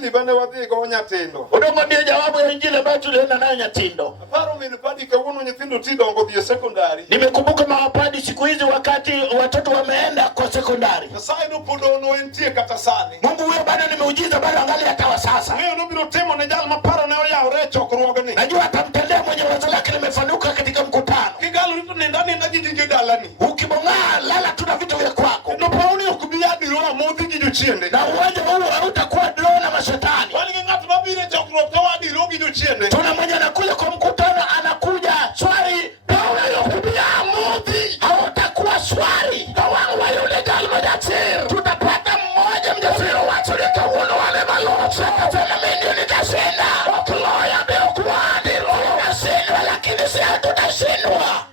Bane wadhi go Nyatindo. Odongo ndiye jawabu ya injili ambayo tulienda nayo Nyatindo. Aparo mimi padi kawuono nyithindo tidongo dhi secondary. Nimekumbuka mawapadi siku hizi wakati watoto wameenda kwa secondary. Nyasaye no podono entie kata sani. Mungu huyo bado ni muujiza bado angalia hata wa sasa. Leo ndo biro temo ne jal maparo ne oya orecho kurwagani. Najua atamtendea mwenye wazo lake limefanuka katika mkutano. Kigalo lipo ndani na jiji dalani. Ukibonga lala tuna vitu vya kwako. Ndo pauni okubia diro modhi gijo chiende. Na uwanja huu hautakuwa drone na mashetani. Wali ngati mabire chokro tawa diro gijo chiende. Tuna mwenye anakuja kwa mkutano anakuja swali paula yohubia modhi. Hautakuwa swali. Kawangu wa yule galma jatir. Tutapata mmoja mjasiri wachulika uno wale malocha. Tena mimi nitashinda. Okuloya beokuwadi. Tunashindwa lakini si hatutashindwa.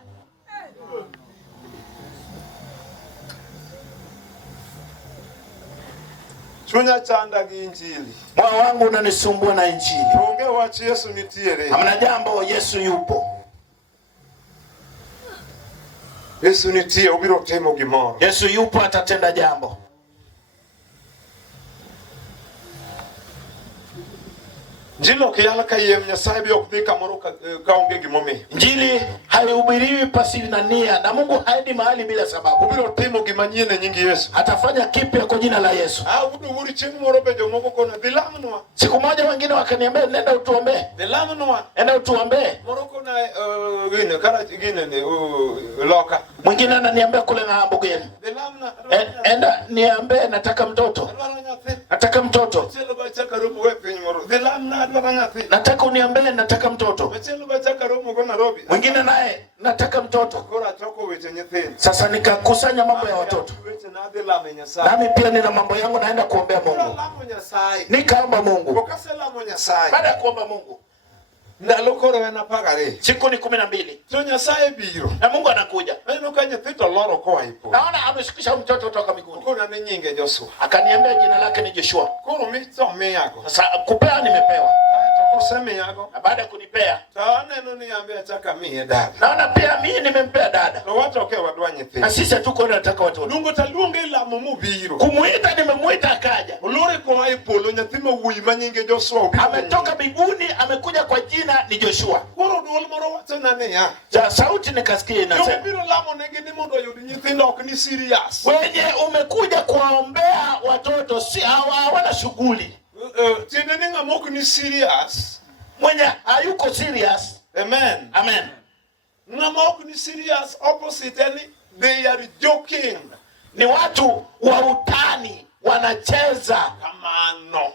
Chunya chanda gi injili. Moyo wangu unanisumbua na injili. Onge wachi Yesu nitiere. Hamna jambo Yesu yupo. Yesu nitie obiro temo gimoro. Yesu yupo atatenda jambo. Njilo kiyala kayem Nyasaye bi okdhi kamoro ka onge gimomi. Injili haihubiriwi pasi na nia na Mungu haendi mahali bila sababu. Obiro temo gimanyien e nying Yesu. Atafanya kipya kwa jina la Yesu. Uri chieng' moro be jomoko kona dhilamnwa. Siku moja wengine wakaniambia nenda utuombee. Dhilamnwa. Enda utuombee. Moro kona gine kara gine ni loka. Mwingine ananiambia kule ng'ambo gani. Dhilamna. Enda niambie nataka mtoto. Nataka mtoto. Chelo ba chaka romo we piny moro. Dhilamna adwaro nyathi. Nataka uniambie nataka mtoto. Chelo ba chaka romo go Nairobi. Mwingine naye nataka mtoto. Kora choko weche nyithindo. Sasa nikakusanya mambo ya watoto. Weche na dhilame Nyasaye. Nami pia nina mambo yangu naenda kuombea Mungu. Lamo Nyasaye. Nikaomba Mungu. Kokase lamo Nyasaye. Baada ya kuomba Mungu. Ndalo koro ena pagare. Siku ni 12. To Nyasaye biro. Na Mungu anakuja. Neno ka nyithindo loro koa ipo. Naona ameshikisha mtoto kutoka mbinguni. Kona ne nyinge Joshua. Akaniambia jina lake ni Joshua. Koro mi yako. Sasa kupea nimepewa. Koseme yako. Na baada ya kunipea, Neno niambia chaka mie dada. naona pia mimi nimempea dada. To watu wadwa nyithindo. Na sisi hatuko nataka watoto. Lungo taluonge lamo mubiro. Kumuita nimemuita akaja. Olore ko ai polo nyathimo wuyi manyinge Joshua. Ametoka mbinguni amekuja kwa jina ni Joshua. Koro duol moro wacho nane ya. Ja sauti nikasikia inasema. Biro lamo negi ni mondo yud nyithindo ok ni serious. Wenye umekuja kuombea watoto si hawana shughuli. Tiende ni ng'amok ni serious. Mwenye hayuko serious. Amen. Amen. Ng'amok ni serious opposite any they are joking. Ni watu wa utani wanacheza Kamano.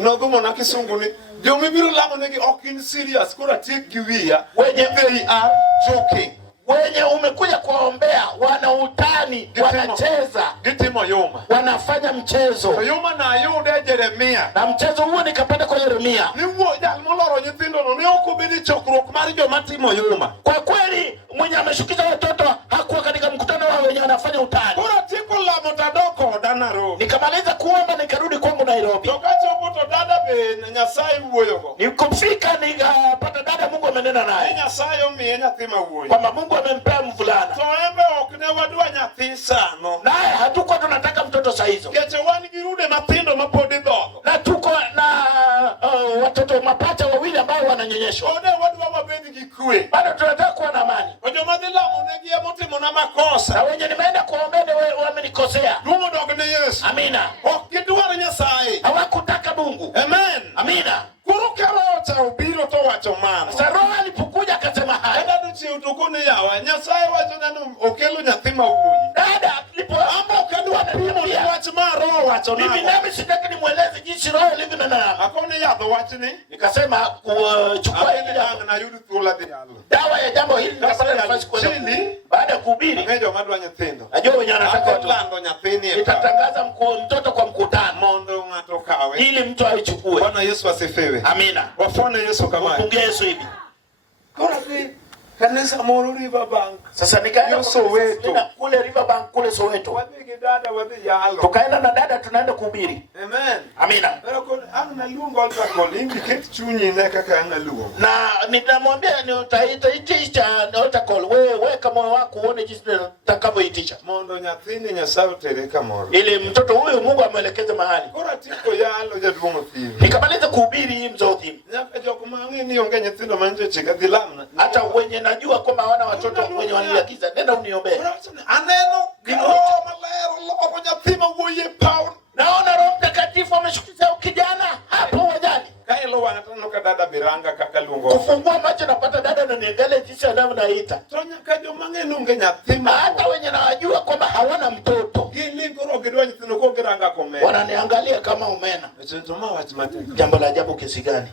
Nogumo na kisungu ni jomibiro lamo negi ok in serious kora tiek giwia wenye they are joking. Wenye umekuja kuombea wana utani wanacheza Gitimo yoma. Wanafanya mchezo. To yoma na yude Jeremia. Na mchezo huo nikapenda kwa Yeremia. Ni wo jal moloro nyithindo no ne okobedi chokruok mar joma timo yoma. Kwa kweli mwenye ameshukisha watoto hakuwa katika mkutano wao wenye wanafanya utani. Kora tiko lamo tadoko danaro. Nikamaliza kuomba nikarudi kwangu Nairobi. Tokacho poto dada be Nyasaye wuoyogo. Nikufika nikapata dada Mungu amenena naye. Nyasaye omiye nyathi ma wuoyo. Kwamba Mungu amempea mvulana. To embe ok ne wadwa nyathi sano. Naye hatuko tunataka mtoto saa hizo. Keche wan gi rude matindo mapodi dhogo. Na tuko na watoto mapacha wawili ambao wananyonyeshwa. Ode wadwa wabedi gi kwe. Bado tunataka kuwa na amani. Ojo madhilamo negi emotimo na makosa. Na wenye nimeenda kuombea wamenikosea. Dumo dog ne Yesu. Amina. Ok gidwar Nyasaye. Hawakutaka Mungu. Amen. Amina. Kuro karocha obiro to wacho mano. Sasa Roho alipokuja akasema haya. Dada chiu tukuni yawa. Nyasaye wacho nano okelo nyathi ma wuoyi. Dada alipoamba kadwa Timo ni wach ma Roho wacho nano. Mimi nami sitaki nimweleze jinsi Roho ilivyo na akone yadho wachni. Nikasema kuchukua ile yangu na yudu thuola dhi yalo. Dawa ya jambo hili nikapata nafasi kwenda. Baada ya kuhubiri. Mejo madwa nyithindo. Najua wenye wanataka watu. Lando nyathini. Nitatangaza mtoto kwa mkutano. Mondo ng'ato kawe. Ili mtu aichukue. Bwana Yesu asifiwe. Amina. Wafone Yesu kama. Pungia Yesu hivi. Kora kanisa moro Riverbank. Sasa nikaenda Soweto. Kule Riverbank kule Soweto. Wadhi dada wadhi yalo. Tukaenda na dada tunaenda kuhubiri. Amen. Amina. Ana luongo alta kolingi ket chunyi ne kaka ana luongo. Na nitamwambia ni utaitisha alta call. Wewe kama wako uone jinsi utakavyoitisha. Mondo nyathini Nyasaye tere kamoro. Ili mtoto huyu Mungu amuelekeze mahali. Kora tiko yalo jaduongo thimi. Nikamaliza kuhubiri mzothi. Nyaka joko mangi ni onge nyithindo manje chika dhilamna. Hata wenye najua kwamba hawana watoto wenye waniagiza nenda uniombee. Aneno roho malero lobo nyathima wuoye power. Naona Roho Mtakatifu ameshukisha kijana hapo wajani. Kaelo wanatano kadada biranga kaka luongo. Kufungua macho napata dada na niangalie jinsi anaita. Tonya kajo mangi unge nyathima. Hata wenye najua kwamba hawana mtoto. Gili goro gidwa nyithino ko giranga kome. Wananiangalia kama umena. Tuma wach mateke. Jambo la ajabu kiasi gani?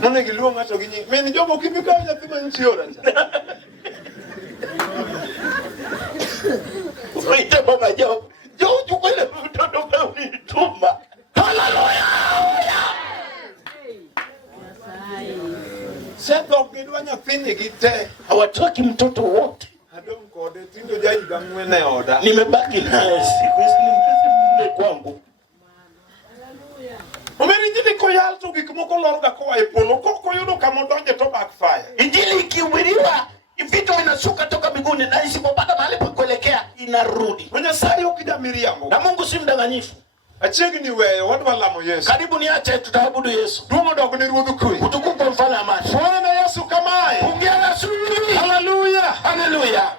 None giluongo ato ginyi. Meni jomo kibika nyathima nchiora cha. Uite baba jo. Jo chukule mtoto kwa unituma. Haleluya. Seto gidwa nyathini gite. Hawataki mtoto wote. Adom kode tindo jaiga mwene oda. Nimebaki naye siku hizi kwangu. Umeri njini ko yalto gikmoko lorga kwa ipolo koko yudo kama donje to backfire. Injili ikihubiriwa vitu vinashuka toka mbinguni na isipopata mahali pa kuelekea inarudi. Nyasaye ukija miriambo. Na Mungu si mdanganyifu. Achiegni weyo watu walamo Yesu. Karibu niache tutaabudu Yesu. Dumo dogo ni ruodhu kuri. Utukufu mfalme amani. Bwana Yesu kamaye. Ongea Yesu. Haleluya. Haleluya.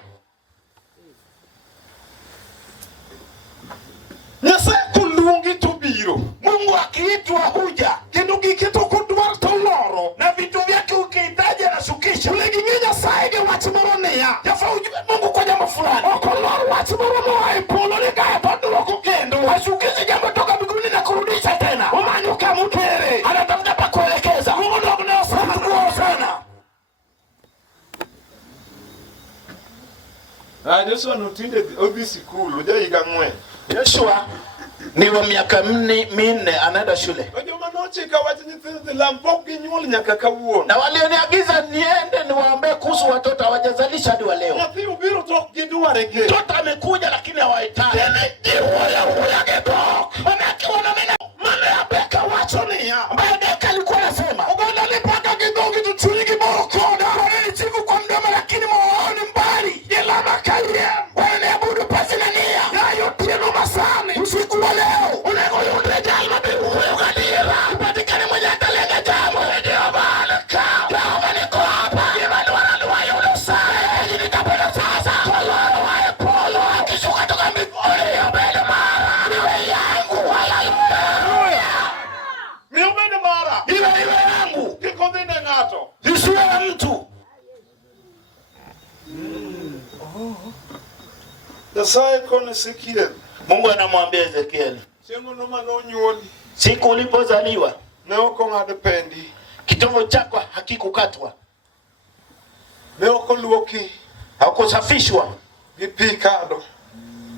Nyasaye kuluongi to biro. Mungu akiitwa huja. Kendo giketo kodwar to loro. Na vitu vyake ukihitaji anashukisha. Ulegi Nyasaye ge wach moro niya. Yafaa ujue Mungu kwa jambo fulani. Okolor wach moro moa ipolo ni kaya padloko kendo. Ashukishi jambo toka mbinguni na kurudisha tena. Umanyo kamutere. Anatafuta pa kuelekeza. Mungu dogo na sana. Yesu anotinde odhi sikulu jaiga ng'wen. Joshua ni wa miaka minne anaenda shule. Joma nochika wach nyithindo lampo ginyuol nyaka kawuono. Na walioniagiza niende niwaambie kuhusu watoto hawajazalisha hadi wa leo. Nyathi ubiro tok gidware ge. Mtoto amekuja lakini hawahitaji. Huya gedok. Manake wanamena. Mane abeka wacho niya. Ambayo deka alikuwa anasema. Ugonda nipaka gidogi tuchungi morokoda. Wanani chivu kwa mdomo lakini mooni mbali. Yelana kaye. Wananiabudu pasi na nia. Yayo tieno masani. Usiku wa leo. Unego yundre jalma bibu huyo kadira. Upatikane mwenye atalega jamu. Ndio balaka. Yahova niko hapa. Yemani wanaluwa yuno saa. Yini kapena sasa. Koloro wa epolo. Akishuka toka mbinguni. Yobele mara. Niwe yangu. Haleluya. Niubende mara. Niwe yangu. Kikondhine ngato. Isiwe ya mtu. Nyasaye kone Ezekiel. Mungu anamwambia Ezekiel. Chieng'o noma nonyuoli. Siku ulipozaliwa. Ne ok ong'ad pendi. Kitovu chako hakikukatwa. Ne ok oluoki. Hakusafishwa. Gi pi kado.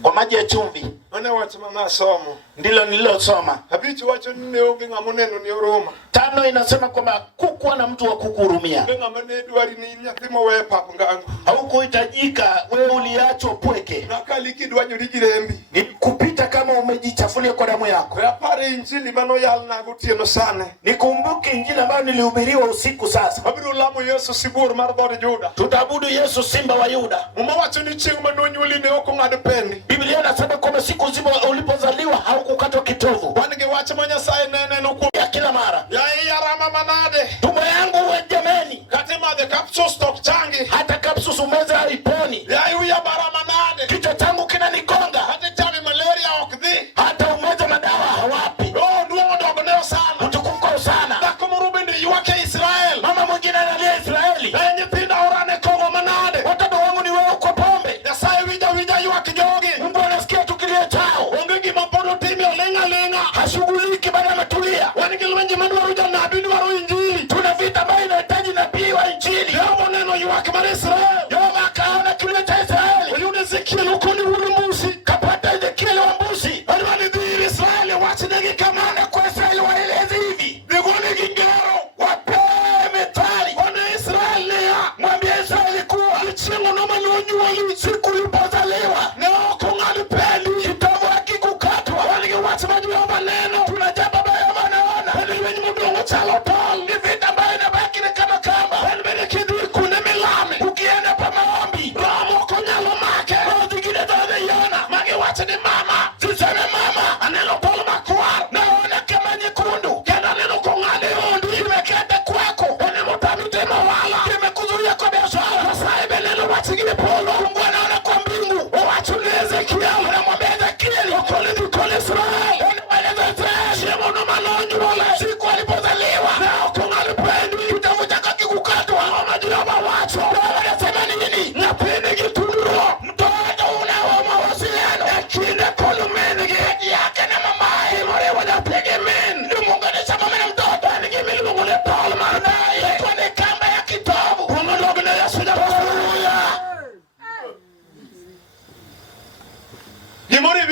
Kwa maji ya chumvi. Mane wach manasomo. Ndilo nililosoma. Abich wacho ni ne onge ng'ama oneno ni oroma. 5 inasema kwamba kukuwa na mtu wa kukuhurumia. Onge ng'ama ne dwari ni nyathi mowe pap ngango. Haukuhitajika, wewe uliachwa pweke. Nakaliki dwanyori gi rembi. Ni kupita kama umejichafulia kwa damu yako. Apare injili manoyalna gotieno sane. Nikumbuke injili ambayo nilihubiriwa usiku sasa. Abiro lamo Yesu sibuor mar dhod Juda. Tutaabudu Yesu simba wa Yuda. Muma wacho ni chieng' manonyuoli ne ok ong'ad pendi. Biblia inasema kwamba siku zima ulipozaliwa haukukatwa kitovu. Wan gi wach ma Nyasaye neno kuom Ya kila mara. ya yarama manade. Tumbo yangu uwe jameni. Kati madhe kapsus tok changi. Hata kapsusu meza haiponi. Ya uya bara manade. Kichwa changu kinanikonga. Hata chami malaria ok dhi. Hata umeza madawa hawapi. Duomo dogo ne osana. Utukufu sana. Dhako moro bende ywak e Israel. Mama mwingine analia Israeli. Nyithinda orane kongo manade. Watoto wangu ni wewe kwa pombe. Nyasaye wija ywak jogi. Mungu anasikia tukilia chao.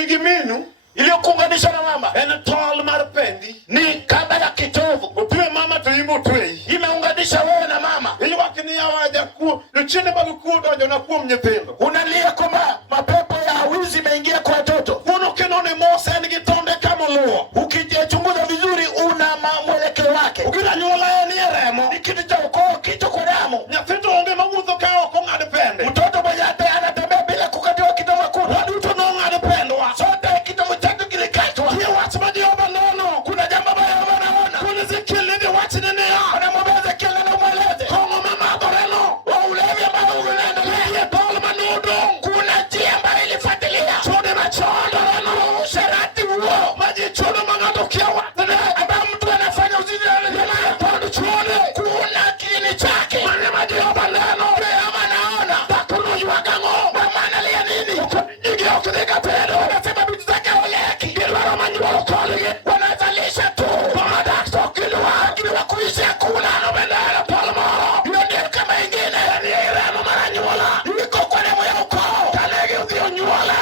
nigi minu iliyokuunganisha na mama en tol mar pendi ni kamba ya kitovu. otwe mama to imbo twei Imeunganisha wewe na mama. iywakni yawaja kuo luchine mag kuo donjo na kuom nyithindo. Unalia kwamba mapepo ya wizi imeingia kwa watoto. Kuno kinone Mose nigi tonde kama luo. Ukichunguza vizuri una mwelekeo wake. Ukiranyuola ni remo Ni kitu cha ukoo, kitu kwa damu. nyathindo onge mawuotho ka ok ong'ad pende. Mtoto mwenye anatembea bila kukatiwa kitovu makuru. Waduto nong'ad pendwa. Sote kitovu chetu kilikatwa. Tie wach ma Jehova nono. Kuna jambo baya wanaona. Kuna Ezekiel nigi wachne niya. Anamwambia Ezekiel na umweleze. Kong'o mamadhoreno. Wa ulevi ambao unaendelea. Tie tol manudong. Kuna njia ambayo ilifuatilia. Chode machondoreno. Usherati huo. Maji chodo mang'ato kia watne. Ambao mtu anafanya uzinzi na jamaa Tondo chode. kuna kiini chake. Mane ma Jehova neno. Kama naona Dhakono ywagang'o. mama analia nini? Igi ok dhi ka pedo. Anasema binti zake oleki. Gidwaro manyuolo kodgi. Wanazalisha tu. Mama dak to gidwa. Lakini wa kuishi hakuna. Ano bende hero tol moro. Hiyo ndio kama ingine. Ni remo mar anyuola. Iko kwa damu ya ukoo. Kanegi odhi onyuole.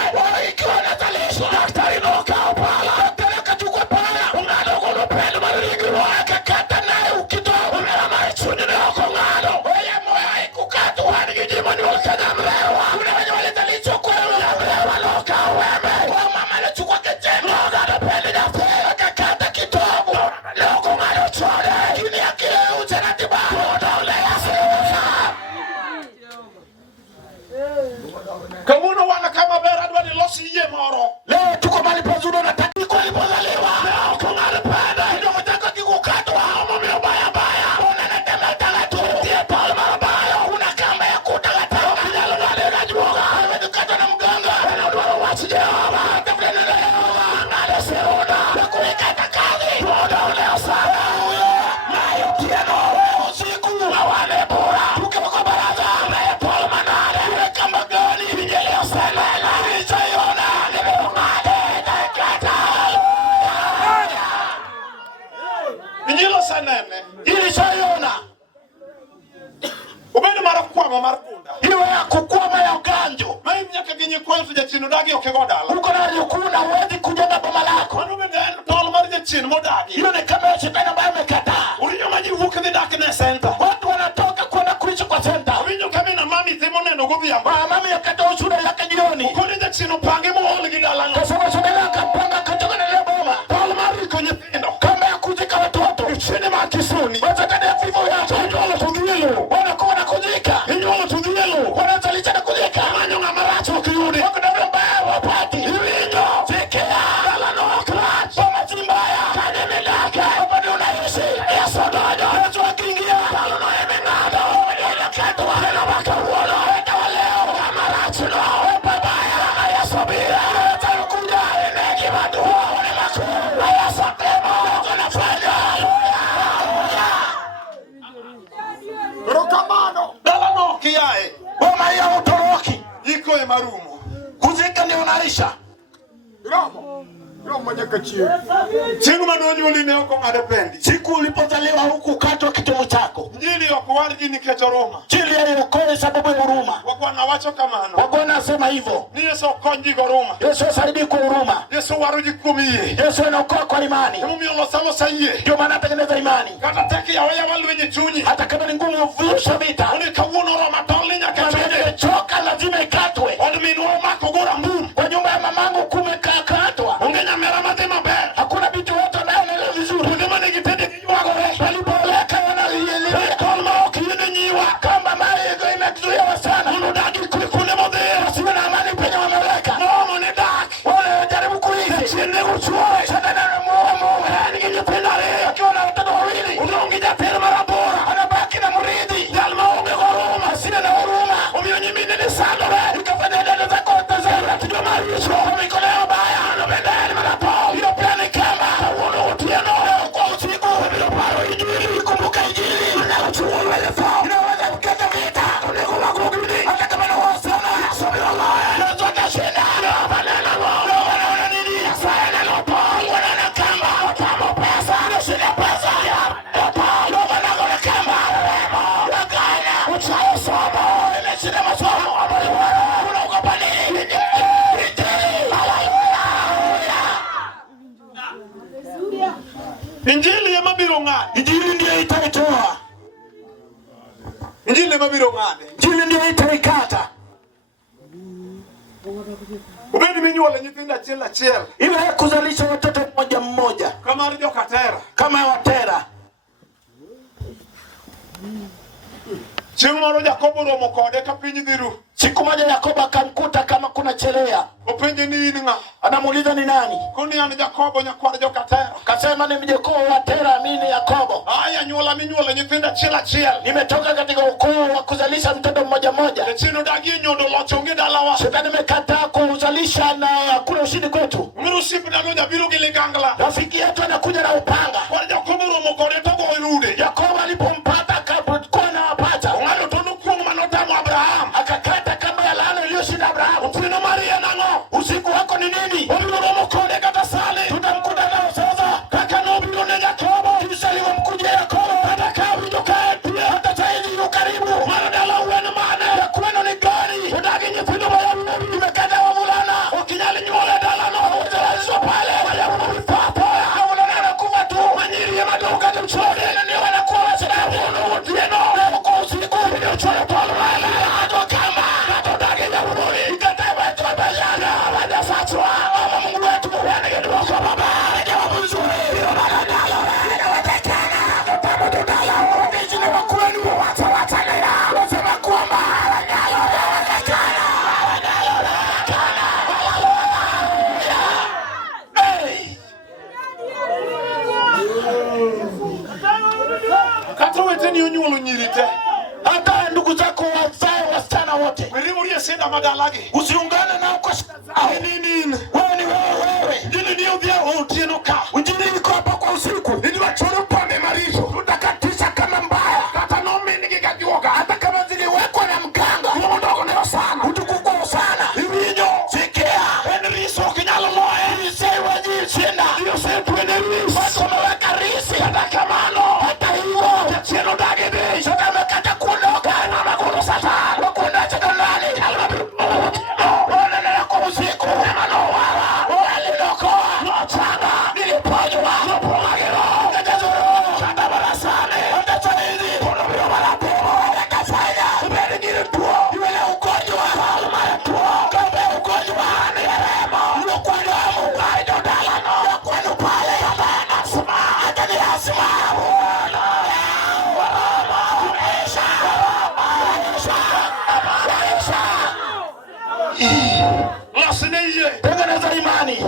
Ikiwa anazalishwa. Daktari nokawo pala. Daktari akachukua pala. Ong'ado godo pendo mar ringruok. Akakata naye ukitovu. Omera mar chuny ne ok ong'ado. Oya moyo haikukatwa. Wan gi ji manyuol ka nyamrewa. Kuna wenye walizalishwa kwa Nyamrewa nokawo wembe. kwa mama anachukua kechembe. Nong'ado pend nyathi. Akakata kitovu. Ne ok ong'ado chode. Lakini akileucha ratiba. Odole asika. Kawuono wan kama ber adwa ni los yie moro. Leo tuko mahali pazuri na tatizo alipozaliwa. Ne ok ong'ado pende. Ndio mtaka kikukatwa. Omiyo baya baya. Unanatembea tagatu. Tie tol mar bayo. Kuna kamba ya kutagata. Inyalo ng'ade ka juoga. Hawezi kukatwa na mganga. En odwaro wach Jehova. Tafuta neno la Yehova. Ng'ade siruda. Na kulikata kazi. Odole osara. Mayo tieno. Usiku. Awane bura. Tukiwa kwa baraza. Mayo tol manade. Ile kamba gani? Injili oselela. Nilichoiona. Ibiro ng'ade takata. Injili osenene. Nilichoiona. Obedo mar kwang'o mar punda. Iwe ya kukwama ya uganjo. Ma in nyaka gi nyikwayo to jachien odagi ok go dala. Uko na jukuna huwezi kujenga boma lako. Mano bende en tol mar jachien modagi. Hiyo ni kama ya shetani ambayo amekataa. Urinyo ma ji wuok dhi dak ne center. Watu wanatoka kwenda kuishi kwa senta. Awinjo ka mina mami timo neno godhiambo. Mama yakata ushuhuda yake jioni. Kone jachien opange mool gi dalano. Kwa sababu shuhuda yake akapanga katoka na ile boma. Tol mar riko nyithindo. Kama ya kuzika watoto. Chene ma kisoni. Watakata ya vifo yako. Inyuolo to dhielo. Wanakuwa na kuzika. Inyuolo to dhielo. Wanazalisha na kuzika. Manyo ng'ama rach ok yudi. Wako na mbaya wapati. Iwinjo. Fikira. Dalano ok rach. Boma si mbaya. Kane midake. Hapa ndio unaishi. Yesu donjo. Yesu akiingia. Dalano eme ng'ado. Neno ketwa. Neno ma kawuono. Weta wa leo. Ng'ama rachno. Wepa baya. Ng'ama Yesu bira. Yesu anakuja. Ene gima duong'. Ene makuru. Ma Yesu timo. Tunafanya. Erokamano. Dalano ok iaye. Boma ya utoroki. Iko ema rumo. Kuzika ndio unaisha. Romo nyaka chieng'. Chieng' manonyuoli ne ok ong'ado pendi. Siku ulipozaliwa huku katwa kitovu chako. Injili ok war ji nikech oruma. Chili ya uokoe sababu ya huruma. Wakwana wacho kamano. Wagona asema hivyo. Ni Yesu ok kony ji goruma. Yesu asaidie kwa huruma. Yesu waro ji kuom yie. Yesu anaokoa kwa imani. Emomiyo losa yie. Ndio maana atengeneza imani. Kata tek yawa lwenye chunyi. Hata kama ni ngumu vusha vita. Oni kawuono Roma tol ni nyaka chunye. Choka lazima ikatwe. Od minwa omako gora mbum. Kwa nyumba ya mamangu kumekatwa. Onge nyamera madhi maber. Hakuna bitu wote anaendelea vizuri. Kuonde mane gitende giywagore. Walipooleka wanalielewa. Tol ma ok yiene nyiwa. Kamba mayego imezuiwa sana. Mondo odagi kuonde modhero. Wasiwe na amani penye wameweka. Nomo ni dak. Wale jaribu kuishi. Jachien nego chuore. Shetani anamuua. En gi nyithindo ariyo. Akiwa na watoto wawili. Odong' gi jatelo marabora. Anabaki na mridhi. Jal ma onge goruma. Asina na huruma. Omiyo nyimine ni sandore. Ikafanya dada zako watazara. Tijwa mar richo. Omiko leo baya. Ano bende en mana tol. Hiyo pia ni kama. Kawuono otieno. Kwa usiku. Obiro paro injili. Kumbuka injili. Nyalo chuo lwenye tho. Inaweza kukata vita. Onego magugni. Hata kama ni wasana. Yesu biro loye. Yesu atashinda. Jehova neno. Wanaona nini? Nyasaye neno tol. Wanaona Injili ema biro ng'ade. Injili ndiyo itaitoa. Injili ema biro ng'ade. Injili ndiyo itaikata. Ubedi minyuola nyithinda achiel. Iwe kuzalisha watoto mmoja mmoja. Kama jo Katera. Kama Watera. Chieng' moro Yakobo romo kode ka piny dhiru. Siku moja Yakobo akamkuta kama kuna chelea. Openje ni in ng'a? Anamuuliza ni nani? Kuni an Yakobo nyakwar jo Katera. Kasema ni mjukuu wa Tera, mimi Yakobo. Aya nyuola minyuola nyithinda achiel. Nimetoka katika ukoo wa kuzalisha mtoto mmoja mmoja. Chino dagi nyondo lochonge dalawa. Shetani nimekataa kuzalisha na hakuna ushindi kwetu. Miru sipu dalo nyabiro gi ligangla. Rafiki yetu anakuja na upanga. Kwa Yakobo romo kode to go irude. Yakobo alipompata akakuwa na wapata. Ongalo tonu kuong manotamo Abraham. Akakata kama ya laana iliyoshinda Abrahamu. Utino Maria nango. Usiku wako ni nini? Wabiro romo kode kata sale. Tutamkuta nao sasa. Kaka no biro ne Yakobo. Kisha liwamkujia Yakobo. Hata kabri jo kae. Hata saizi yu karibu. Mara dala uwena maane. Ya kwenu ni gani? Udagi nyithindo mayabu. Imekata wavulana. Okinyali nyuola dala no. Utalazwa pale. Mayabu mifapoya. Wavulana anakufa tu. Manyiri ya madoka kimchode. Ni wanakuwa wasababu. Utieno. Kwa usiku. Niliochole polo wala. Ato kama. Ato dagi nyaburi. Ikataba etu wabajana. Wadafatwa. Ama Mungu wetu. Wanegeni wako baba. Jawabu nzuri. Iyo maranalo. Inawatekana. Tutamu tutala. Wabiji ni wakwenu. Watawatanira. Wasema kuamba. Maranalo. Watekana. Maranalo. Watekana. Hey. Kata weteni unyuolo nyirite. Hata ndugu zako wazao wasichana wote. Mirimurie senda madalagi. Usiungane nao kwa shida zao. Nini? Wewe ni wewe. Nini ndio vya utieno ka. Injili iko hapa kwa usiku. Nini wachoro pande marisho. Tutakatisha kama mbaya. Kata nomi nikikajioga. Hata kama ziliwekwa na mganga. Kuwa mdogo neo sana. Utukufu sana. Ivinyo. Sikia. Enriso kinyalo moe. Isewa jishinda. Dio setu eneriso. Watu wameweka risi. Kata kamano. Hata hivyo. Tieno dagede. Shoka amekata kuondoka. Na makuru satan. Wakunda chakandani. Onenea kwa usiku. Emano wala. Walinokoa. Nochanga. Niliponywa. Nopomagero. Nikazuru. Kata barasane. Hata saizi. Kono biro barapo. Nikafanya. Ubedi ngiri tuo. Iwe na ugonjwa. Alma ya tuo. Kambe ugonjwa. Niremo. Uliokuwa damu. Kaido dalano. Ya kwenu pale. Kata nasma. Hata ni asma. Losine iye. Tengeneza imani.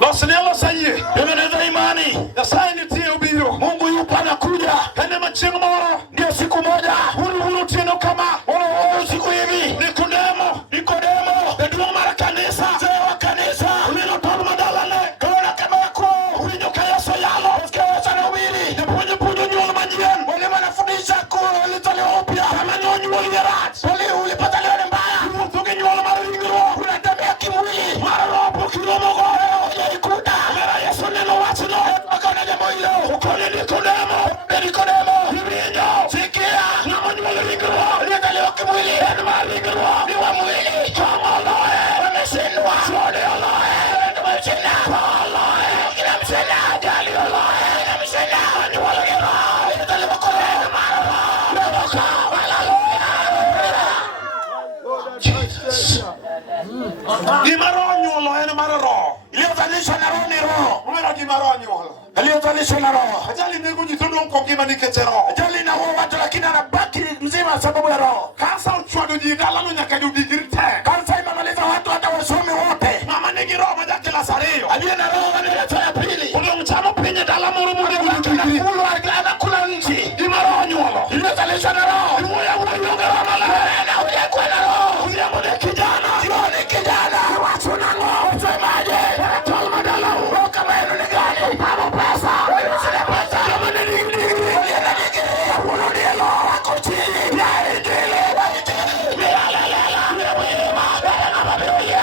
Losine losaye. Tengeneza imani. Nyasaye nitie ubiro. Mungu yupo anakuja. Kende machieng' moro. Ndio siku moja. Huru tieno kama. Siku hivi. Nikodemo. Jaduong' mar kanisa. Mzee wa kanisa. Ulino tol madalane. Kaona kama yako. Uwinjo ka Yesu yalo. Usikia Yesu anahubiri. Japuonjo puonjo nyuol manyien. Walimu wanafundisha ulizaliwa upya. Kama nyuol ni rach. Ulipata leo ni mbaya. Iwuotho gi nyuol mar ringruok. Unatembea kimwili. Mar roho kiromogo. Hujaikuta. Omera Yesu neno wachno. Akaona jambo hilo. Ukone Nikodemo. Nikodemo. Iwinjo. Sikia. Ng'ama nyuol ringruok. Ulizaliwa kimwili. En mar ringruok. Ni wa mwili. Kama oloe. Wameshindwa. Chode oloe. Tumeshinda. Oloe. Kila mshinda. Ajali oloe. Kila mshinda. Nyuol gi roho. Ulizaliwa kwa roho. Mar roho. Ndoka. Gima roho nyuolo en mar roho. Iliyozalishwa na roho ni roho. Omera gima roho nyuolo. Aliyozalishwa na roho. Ajali nego ji to dong' kongima nikech roho. Ajali inaua watu lakini anabaki mzima sababu ya roho. Kansa ochwado ji dalano nyaka jodigri te. Kansa imemaliza watu hata wasomi wote. Ng'ama nigi roho ma jaklas ariyo. Aliye na roho wa darasa ya pili. Odong' chamo piny dala moro monego digri. Anakula nchi. Gima roho nyuolo. Iliyozalishwa na roho. Iwuoya wuoyonge roho maler. Na hujakuwa na roho. Uriambo ne kijana. Jioni kijana. Iwacho nang'o? Usemaje? Tol madalau. Roho kama hilo ni gani? Pamo pesa. Sina pesa. Joma ne nigi digri. Aliye na digrii. Wuono dielo. Wako chini. Yae dile. Wajitili. Milalela. Mirabirima. Ng'ama biro yie.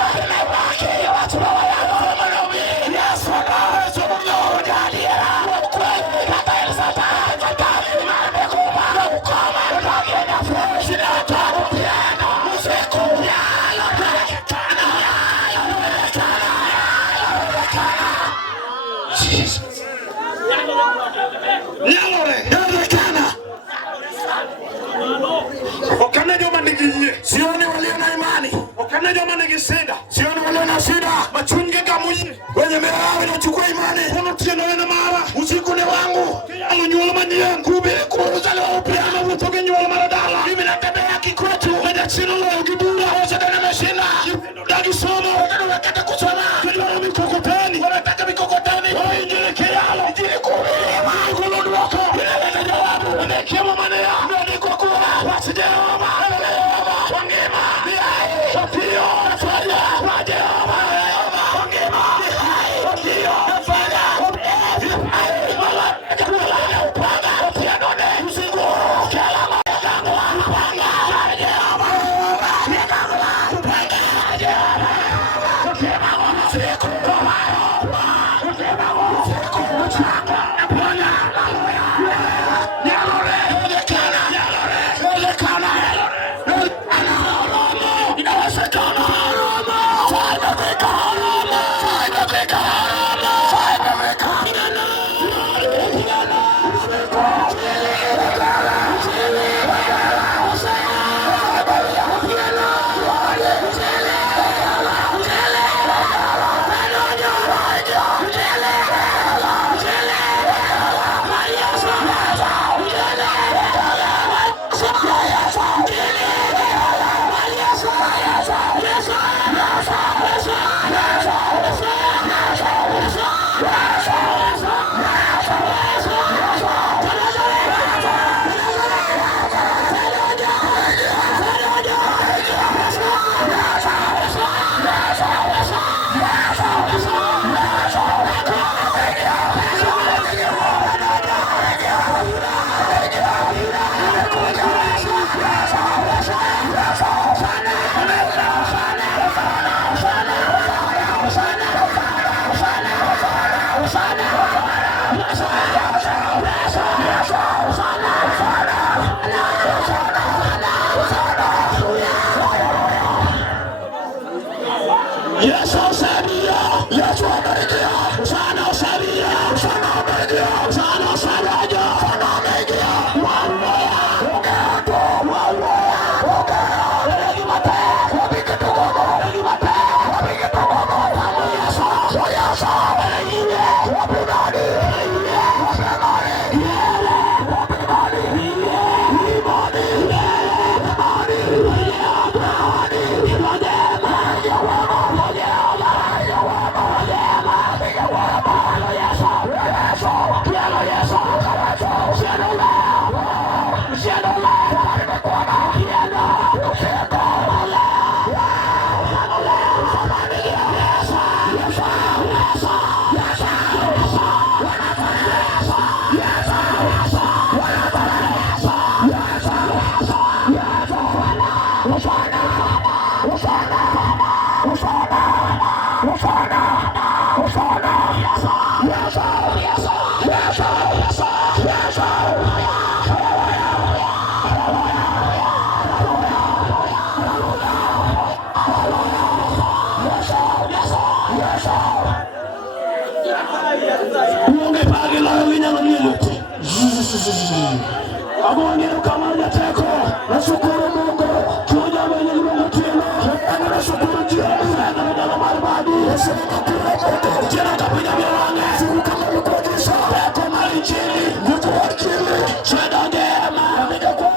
Agongero kama yateko nashukuru Mungu tuja mwenye Mungu tena nashukuru Jehova na ndala marabadi sema kwa jina kapija milango suka mkojesha kwa mali chini mtu wa chini sheda ngema amiga kwa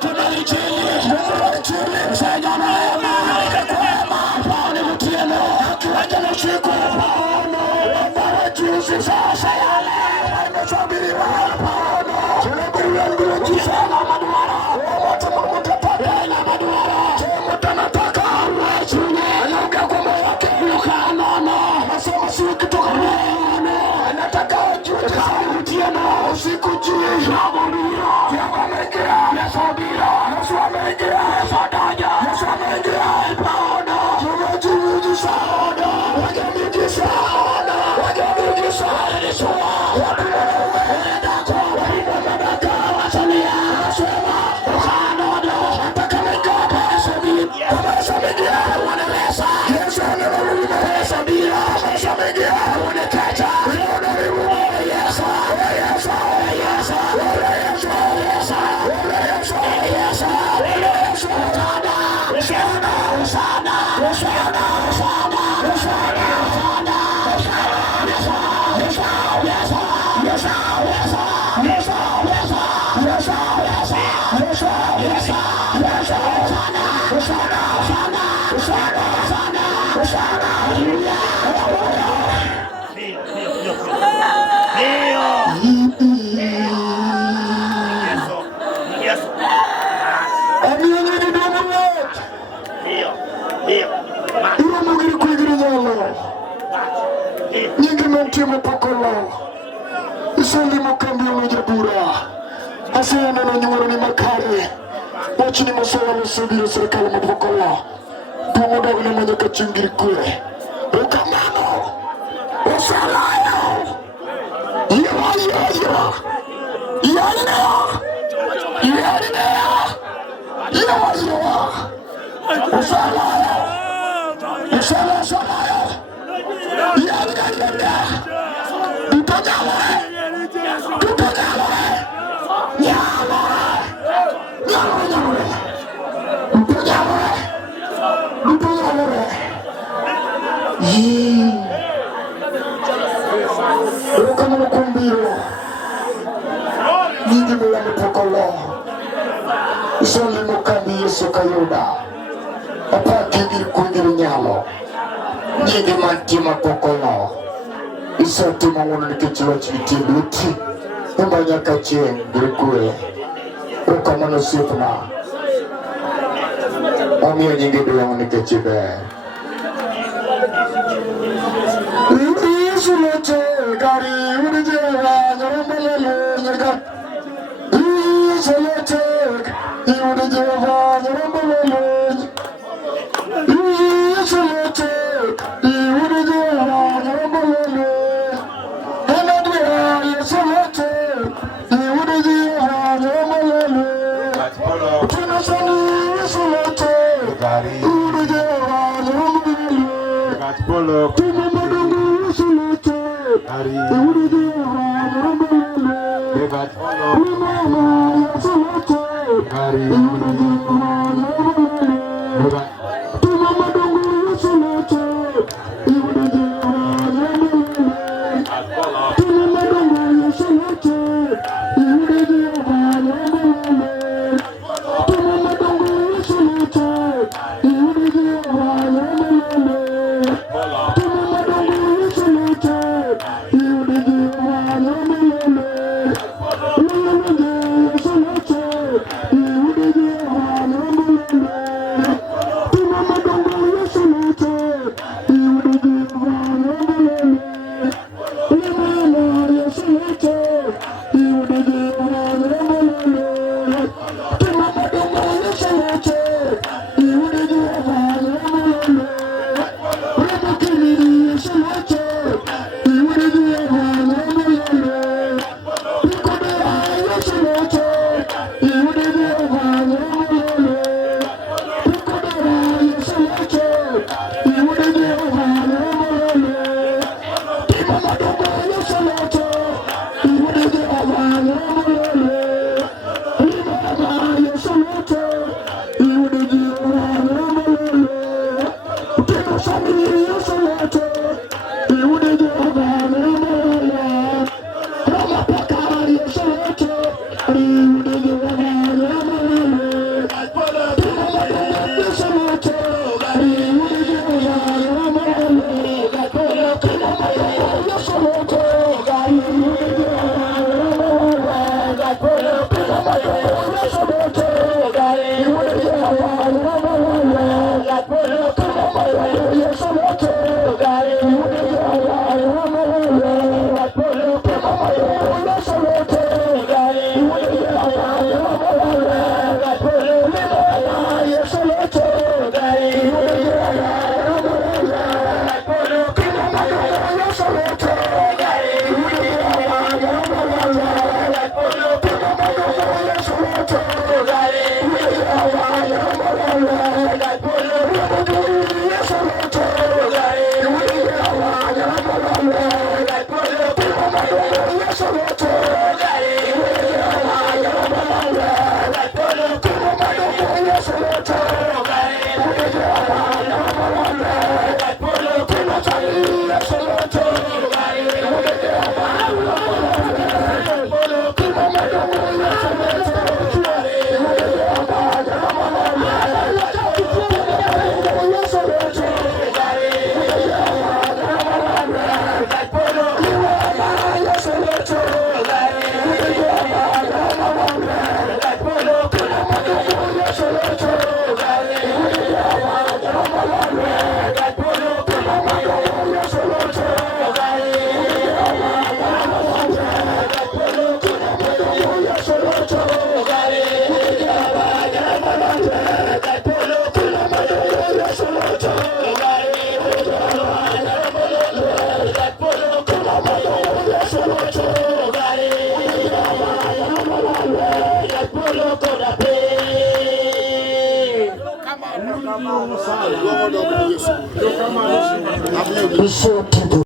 kwa mali chini mtu wa chini sheda ngema amiga kwa paone mtieno akiwaja na siku paone kwa juzi sasa yale nimesubiri wala Asiyana na nyuara ni makare wachini masawa na subiri serikali mapokola pamoja na mwenye kachingiri kule Isoli mukambi Yesu kayuda apa kigir kudir nyalo nyege mantima pokolo isoti mangono nikechilo chitibuti mbanya kachien girikure ukamano sipna omiyo nyingi duyango nikechibe Yesu lote gari unijewa nyarambelele nyarga Yesu lote Iude Jehovah, Jehovah, Yesu Iude Jehovah, Jehovah, Enadira, Yesu Iude Jehovah, Jehovah, Tunasani, Yesu Iude Jehovah, Jehovah, Tumamadungu, Yesu Iude Jehovah, Jehovah, Umama, Yesu Hari Yesu. Amen.